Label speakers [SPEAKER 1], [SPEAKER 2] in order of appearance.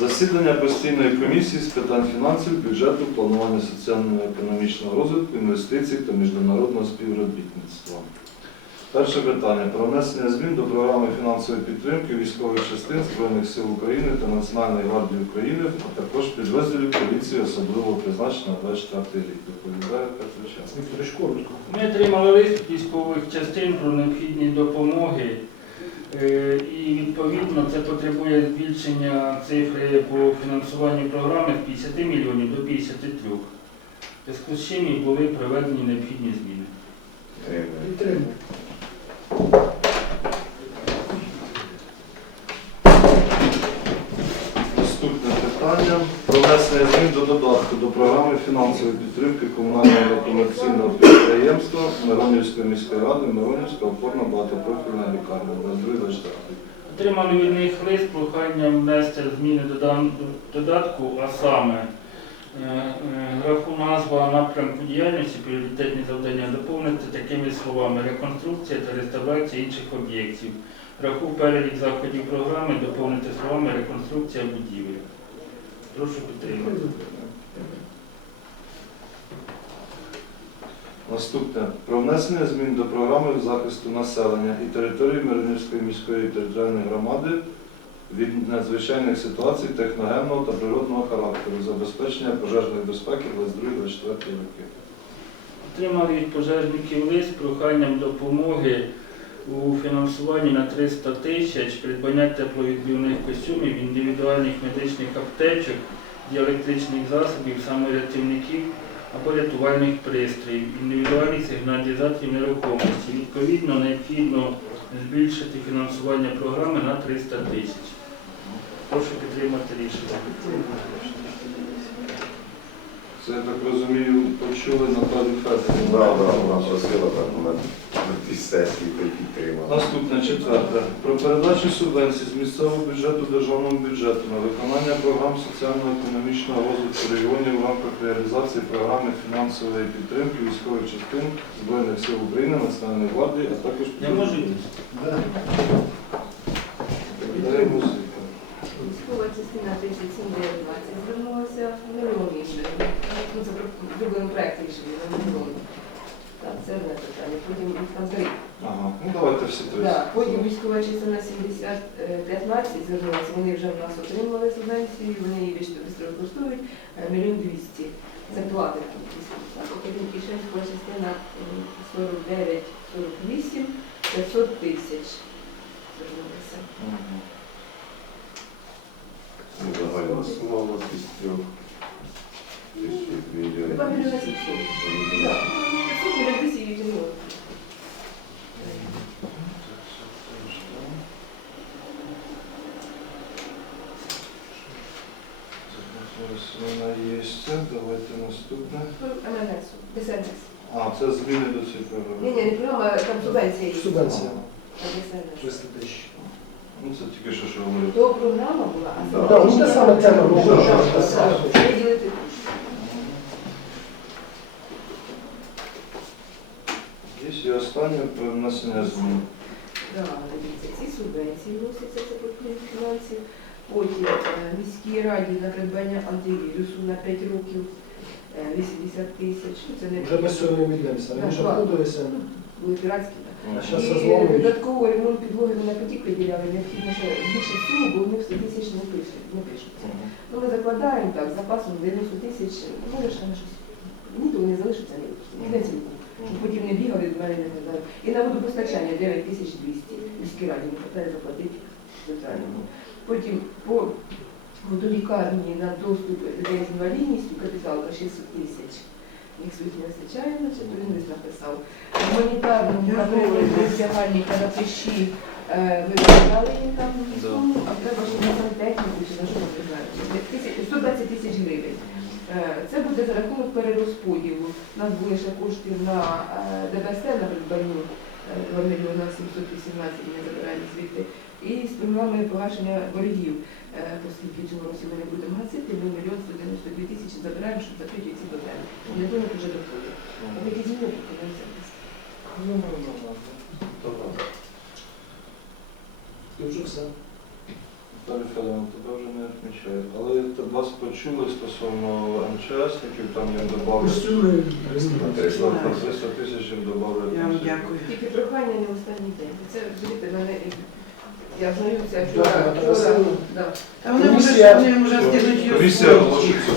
[SPEAKER 1] Засідання постійної комісії з питань фінансів, бюджету, планування соціально-економічного розвитку, інвестицій та міжнародного співробітництва. Перше питання про внесення змін до програми фінансової підтримки військових частин Збройних сил України та Національної гвардії України, а також підрозділів поліції особливого призначення 24 рік. Доповідає.
[SPEAKER 2] Вікторович.
[SPEAKER 3] Ми отримали лист військових частин про необхідні допомоги. Е, І відповідно це потребує збільшення цифри по фінансуванню програми з 50 мільйонів до 53. В зв'язку з чим і були проведені необхідні зміни.
[SPEAKER 2] Підтримую.
[SPEAKER 1] Наступне питання про внесення змін до додатку до програми фінансової підтримки комунального некомерційного підприємства Миронівської міської ради Миронівська опорна багатопрофільна лікарня.
[SPEAKER 3] Отримали від них лист з проханням внести зміни до додатку, а саме е, е, графу назва напрямку діяльності пріоритетні завдання доповнити такими словами реконструкція та реставрація інших об'єктів. Графу перелік заходів програми доповнити словами реконструкція будівель. Прошу підтримати.
[SPEAKER 1] Наступне про внесення змін до програми захисту населення і території Миронівської міської територіальної громади від надзвичайних ситуацій техногенного та природного характеру, забезпечення пожежної безпеки 22-24 роки.
[SPEAKER 3] Отримали від пожежників лист з проханням допомоги у фінансуванні на 300 тисяч придбання тепловідбивних костюмів, індивідуальних медичних аптечок, діелектричних засобів, саморятівників або рятувальних пристроїв, індивідуальних сигналізацій нерухомості. Відповідно, необхідно збільшити фінансування програми на 300 тисяч. Прошу підтримати рішення.
[SPEAKER 1] Це, я так розумію, почули Наталію Федорівну.
[SPEAKER 4] Да, да, вона просила так на тій сесії підтримала.
[SPEAKER 1] Наступне четверте. Про передачу субвенцій з місцевого бюджету державному бюджету на виконання програм соціально-економічного розвитку регіонів в рамках реалізації програми фінансової підтримки військових частин Збройних сил України, Національної гвардії, а також
[SPEAKER 3] Я можу?
[SPEAKER 5] Військова частина 3719 звернулася Миронівна. Ну, це про- зробили проект рішення. Так, це одне питання. Потім ну.
[SPEAKER 1] Ага, ну давайте всі три.
[SPEAKER 5] Да, потім військова частина 7015 звернулася, вони вже в нас отримали субвенцію, вони її більш використовують э, мільйон двісті. Це плати там. Потім ще частина
[SPEAKER 1] 49 наступне.
[SPEAKER 5] МНС, ДСНС.
[SPEAKER 1] А, це зміни до цієї
[SPEAKER 5] Ні,
[SPEAKER 1] програми.
[SPEAKER 5] ні, не програма, там субвенція є.
[SPEAKER 2] Субвенція.
[SPEAKER 5] А ДСНС.
[SPEAKER 2] 300 тисяч.
[SPEAKER 1] Ну це тільки що що говорив.
[SPEAKER 5] То програма була, а
[SPEAKER 4] Да.
[SPEAKER 2] Так, ну те саме тема була.
[SPEAKER 5] Так,
[SPEAKER 2] що
[SPEAKER 5] так, так. Виділити кошти.
[SPEAKER 1] Є і останнє про внесення змін.
[SPEAKER 5] Так, дивіться, ці субвенції вносяться, це підприємство фінансів. Потім е, міській раді на придбання антивірусу на 5 років 80 тисяч. Ну, Це не
[SPEAKER 2] Вже цього не обійдемося. Ми вже
[SPEAKER 5] Так,
[SPEAKER 2] входилися.
[SPEAKER 5] були піратські.
[SPEAKER 2] А зараз
[SPEAKER 5] І
[SPEAKER 2] все
[SPEAKER 5] додатково ремонт підлоги ми на потік виділяли, необхідно ще більше суму, бо вони в 100 тисяч не пишуть. Не пишуться. Ну, ми закладаємо так, запасом 90 тисяч, ну, може ще на щось. Ні, то вони залишаться, не цілком. Щоб потім не бігали до мене не казали. І на водопостачання 9200 міській раді не хватає заплатити спеціальному. Потім по водолікарні на доступ людей з інвалідністю капіталка 600 тисяч. Їх своїх не вистачає, значить, то він десь написав. Гуманітарному наприклад, роздягальника на пищі е, ви вибирали їм там суму, а треба, щоб на сантехніку чи на що не 120 тисяч гривень. Е, Це буде за рахунок перерозподілу. У нас були ще кошти на е, ДБС на придбанню е, 2 мільйона 718, ми забираємо звідти. І з програми погашення боргів, е, оскільки цього року ми не будемо гасити, ми мільйон 192 тисячі забираємо, щоб закрити ці проблеми. Не думаю, вже доходить. Такі зміни пропонуються.
[SPEAKER 2] Ну, ну, ну, ну.
[SPEAKER 1] Добре.
[SPEAKER 2] І вже все.
[SPEAKER 1] Наталя Федоровна, тебе вже не відмічаю. Але вас почули стосовно МЧСників, там їм додали
[SPEAKER 2] Костюми,
[SPEAKER 1] 300 тисяч їм додали.
[SPEAKER 6] Я вам дякую.
[SPEAKER 5] Тільки прохання не останній день. Це звідти мене. Я знаю, це вчора.
[SPEAKER 2] Наталя
[SPEAKER 5] вчора да.
[SPEAKER 6] Та вони вже
[SPEAKER 2] Комісія-
[SPEAKER 6] вони вже встигнуть його
[SPEAKER 1] Комісія оголошується